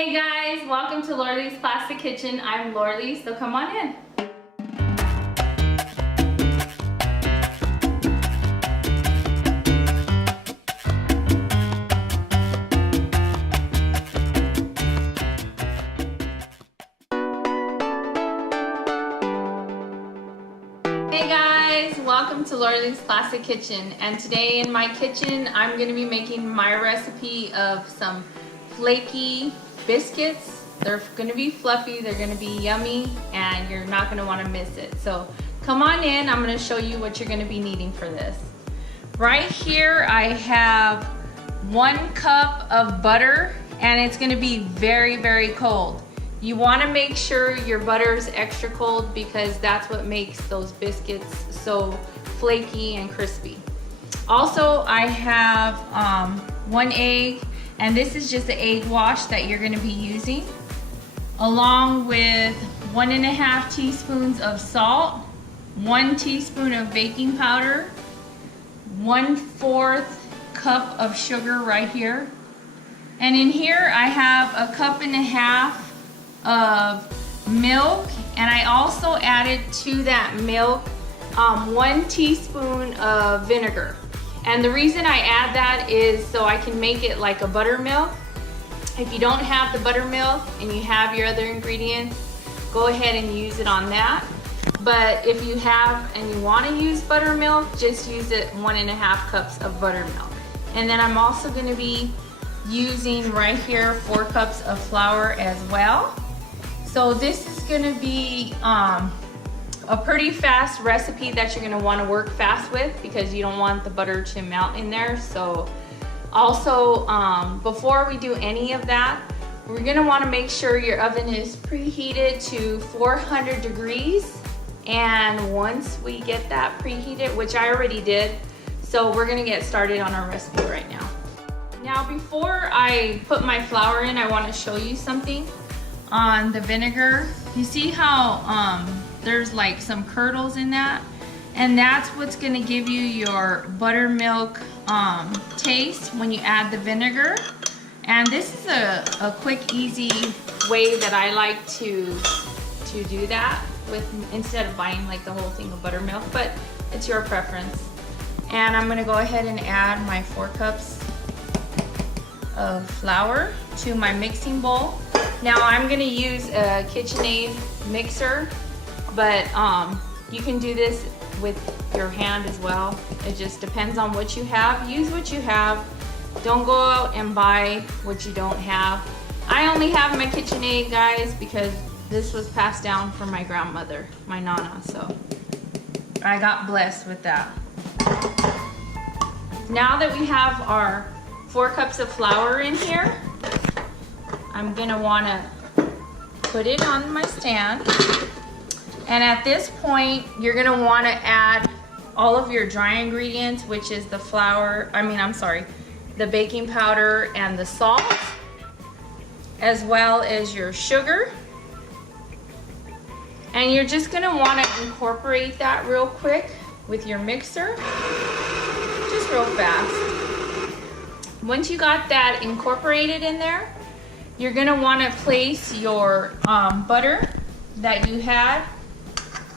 Hey guys, welcome to Lorley's Plastic Kitchen. I'm Lorley, so come on in. Hey guys, welcome to Lorley's Plastic Kitchen. And today in my kitchen, I'm going to be making my recipe of some flaky biscuits. They're going to be fluffy, they're going to be yummy, and you're not going to want to miss it. So come on in, I'm going to show you what you're going to be needing for this. Right here I have 1 cup of butter, and it's going to be very, very cold. You want to make sure your butter is extra cold because that's what makes those biscuits so flaky and crispy. Also, I have 1 egg, and this is just the egg wash that you're going to be using, along with 1.5 teaspoons of salt, 1 teaspoon of baking powder, 1/4 cup of sugar right here. And in here I have 1.5 cups of milk, and I also added to that milk 1 teaspoon of vinegar. And the reason I add that is so I can make it like a buttermilk. If you don't have the buttermilk and you have your other ingredients, go ahead and use it on that. But if you have and you want to use buttermilk, just use it 1.5 cups of buttermilk. And then I'm also going to be using right here 4 cups of flour as well. So this is going to be a pretty fast recipe that you're going to want to work fast with because you don't want the butter to melt in there. So also before we do any of that, we're going to want to make sure your oven is preheated to 400 degrees. And once we get that preheated, which I already did, so we're going to get started on our recipe right now. Now before I put my flour in, I want to show you something on the vinegar. You see how there's like some curdles in that, and that's what's going to give you your buttermilk taste when you add the vinegar. And this is a quick, easy way that I like to do that with, instead of buying like the whole thing of buttermilk, but it's your preference. And I'm going to go ahead and add my 4 cups of flour to my mixing bowl. Now I'm going to use a KitchenAid mixer, but you can do this with your hand as well. It just depends on what you have. Use what you have. Don't go out and buy what you don't have. I only have my KitchenAid, guys, because this was passed down from my grandmother, my Nana, so I got blessed with that. Now that we have our 4 cups of flour in here, I'm gonna wanna put it on my stand. And at this point, you're gonna wanna add all of your dry ingredients, which is the flour, the baking powder and the salt, as well as your sugar. And you're just gonna wanna incorporate that real quick with your mixer, just real fast. Once you got that incorporated in there, you're gonna wanna place your butter that you had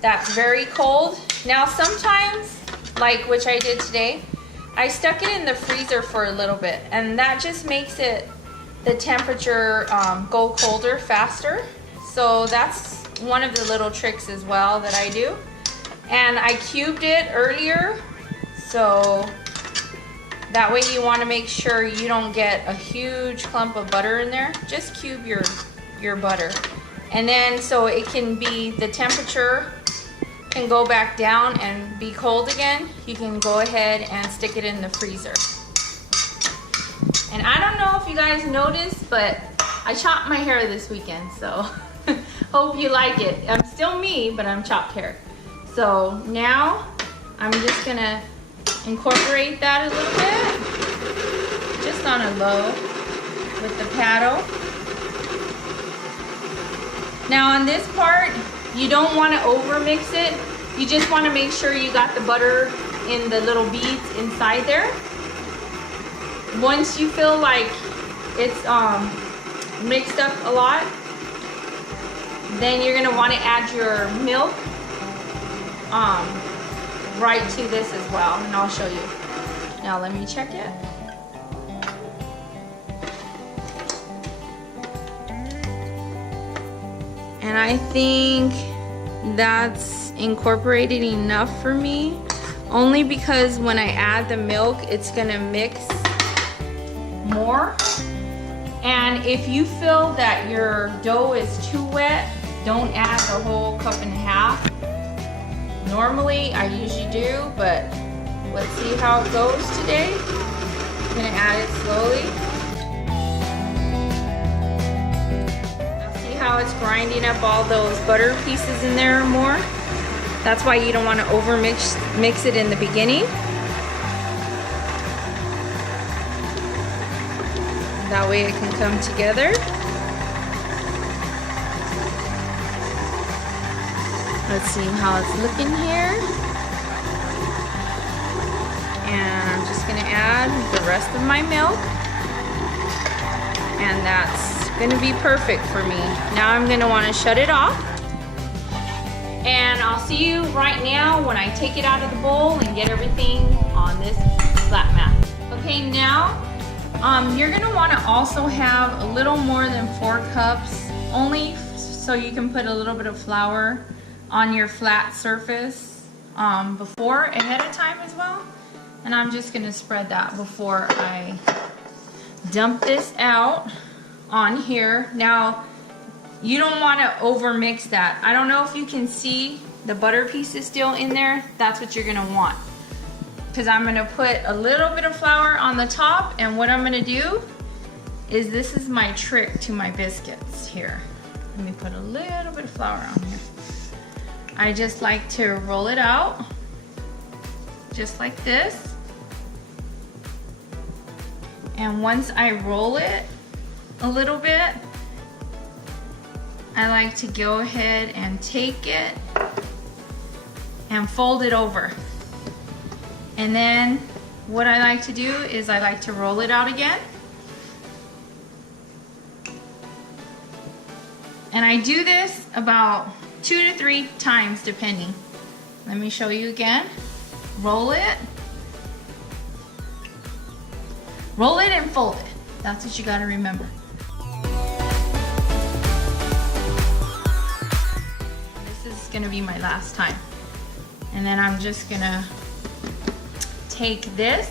that's very cold. Now sometimes, like which I did today, I stuck it in the freezer for a little bit, and that just makes it, the temperature go colder faster. So that's one of the little tricks as well that I do. And I cubed it earlier, so that way you want to make sure you don't get a huge clump of butter in there. Just cube your butter. And then so it can be, the temperature can go back down and be cold again. You can go ahead and stick it in the freezer. And I don't know if you guys noticed, but I chopped my hair this weekend, so hope you like it. I'm still me, but I'm chopped hair. So now I'm just gonna incorporate that a little bit, just on a low with the paddle. Now on this part, you don't want to over mix it. You just want to make sure you got the butter in the little beads inside there. Once you feel like it's mixed up a lot, then you're gonna want to add your milk right to this as well, and I'll show you. Now let me check it. And I think that's incorporated enough for me, only because when I add the milk, it's gonna mix more. And if you feel that your dough is too wet, don't add the whole cup and a half. Normally, I usually do, but let's see how it goes today. I'm gonna add it slowly. Now see how it's grinding up all those butter pieces in there more? That's why you don't want to mix it in the beginning. That way it can come together. Let's see how it's looking here. And I'm just gonna add the rest of my milk. And that's gonna be perfect for me. Now I'm gonna wanna shut it off. And I'll see you right now when I take it out of the bowl and get everything on this flat mat. Okay, now you're gonna wanna also have a little more than 4 cups, only so you can put a little bit of flour on your flat surface ahead of time as well. And I'm just gonna spread that before I dump this out on here. Now, you don't wanna over mix that. I don't know if you can see the butter pieces still in there. That's what you're gonna want. Because I'm gonna put a little bit of flour on the top, and what I'm gonna do is, this is my trick to my biscuits here. Let me put a little bit of flour on here. I just like to roll it out, just like this. And once I roll it a little bit, I like to go ahead and take it and fold it over. And then what I like to do is I like to roll it out again. And I do this about 2 to 3 times depending. Let me show you again. Roll it. Roll it and fold it. That's what you gotta remember. This is gonna be my last time. And then I'm just gonna take this,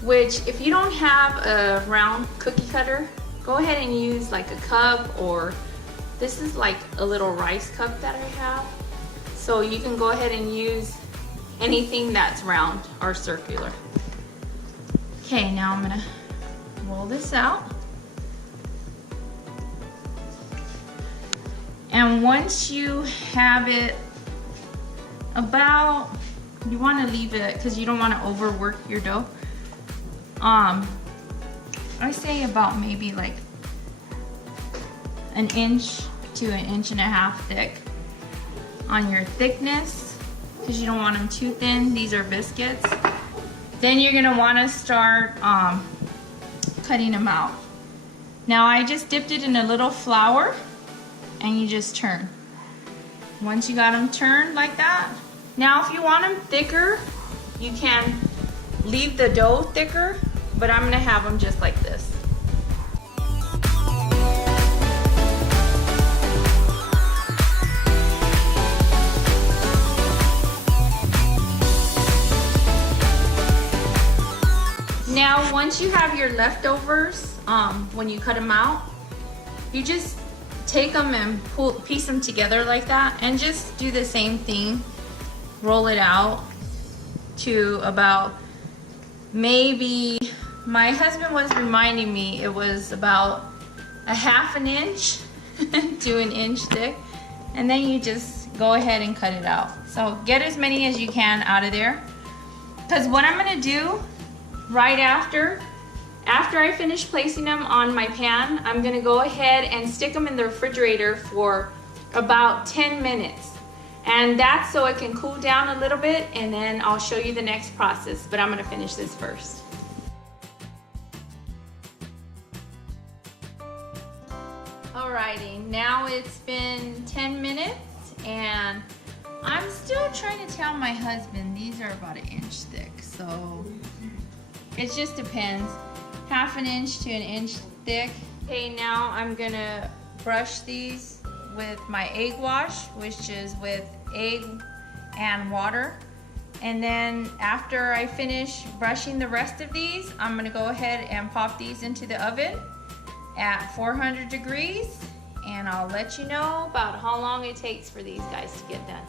which if you don't have a round cookie cutter, go ahead and use like a cup, or this is like a little rice cup that I have. So you can go ahead and use anything that's round or circular. Okay, now I'm gonna roll this out. And once you have it about, you want to leave it because you don't want to overwork your dough. I say about maybe like 1 inch to 1.5 inches thick on your thickness, because you don't want them too thin. These are biscuits. Then you're gonna want to start cutting them out. Now I just dipped it in a little flour, and you just turn. Once you got them turned like that. Now if you want them thicker, you can leave the dough thicker, but I'm gonna have them just like this. Now once you have your leftovers, when you cut them out, you just take them and piece them together like that, and just do the same thing. Roll it out to about, maybe, my husband was reminding me it was about 1/2 inch to 1 inch thick, and then you just go ahead and cut it out. So get as many as you can out of there, because what I'm gonna do right after I finish placing them on my pan, I'm gonna go ahead and stick them in the refrigerator for about 10 minutes. And that's so it can cool down a little bit, and then I'll show you the next process, but I'm gonna finish this first. Alrighty, now it's been 10 minutes and I'm still trying to tell my husband these are about 1 inch thick, so it just depends. 1/2 inch to 1 inch thick. Okay, now I'm gonna brush these with my egg wash, which is with egg and water. And then after I finish brushing the rest of these, I'm gonna go ahead and pop these into the oven at 400 degrees, and I'll let you know about how long it takes for these guys to get done.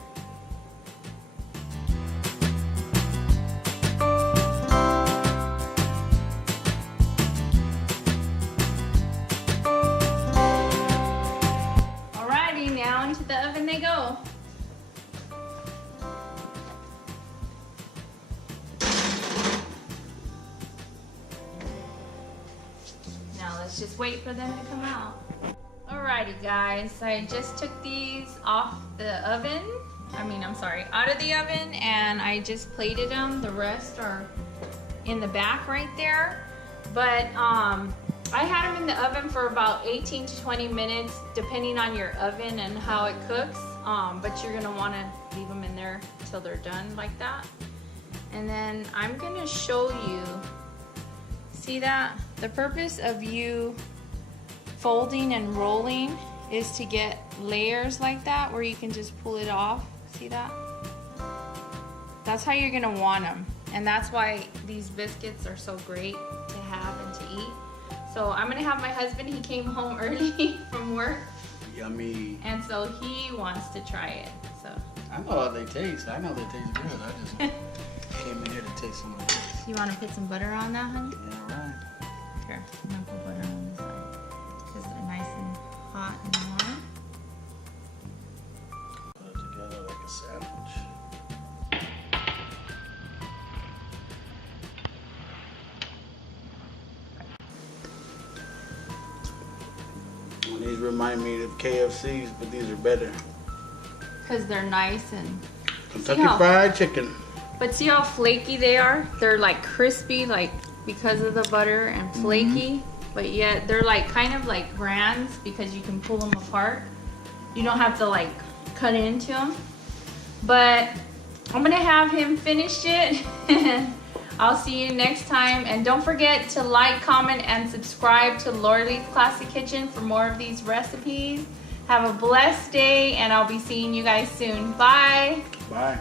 Alrighty, now into the oven they go. Let's just wait for them to come out. Alrighty guys, I just took these off the oven. Out of the oven, and I just plated them. The rest are in the back right there. But I had them in the oven for about 18 to 20 minutes, depending on your oven and how it cooks. But you're gonna wanna leave them in there till they're done like that. And then I'm gonna show you, see that? The purpose of you folding and rolling is to get layers like that where you can just pull it off. See that? That's how you're gonna want them. And that's why these biscuits are so great to have and to eat. So I'm gonna have my husband, he came home early from work. Yummy. And so he wants to try it, so. I know how they taste. I know they taste good. I just came in here to taste some of this. You wanna put some butter on that, honey? Yeah, right. Here, I'm gonna put butter on this side because they're nice and hot and warm. Put it together like a sandwich. Well, these remind me of KFC's, but these are better. Because they're nice and Kentucky Fried Chicken. But see how flaky they are? They're like crispy, like because of the butter, and flaky, but yet they're like kind of like grands because you can pull them apart. You don't have to like cut into them. But I'm gonna have him finish it. I'll see you next time, and don't forget to like, comment, and subscribe to Lauralee's Classic Kitchen for more of these recipes. Have a blessed day, and I'll be seeing you guys soon. Bye. Bye.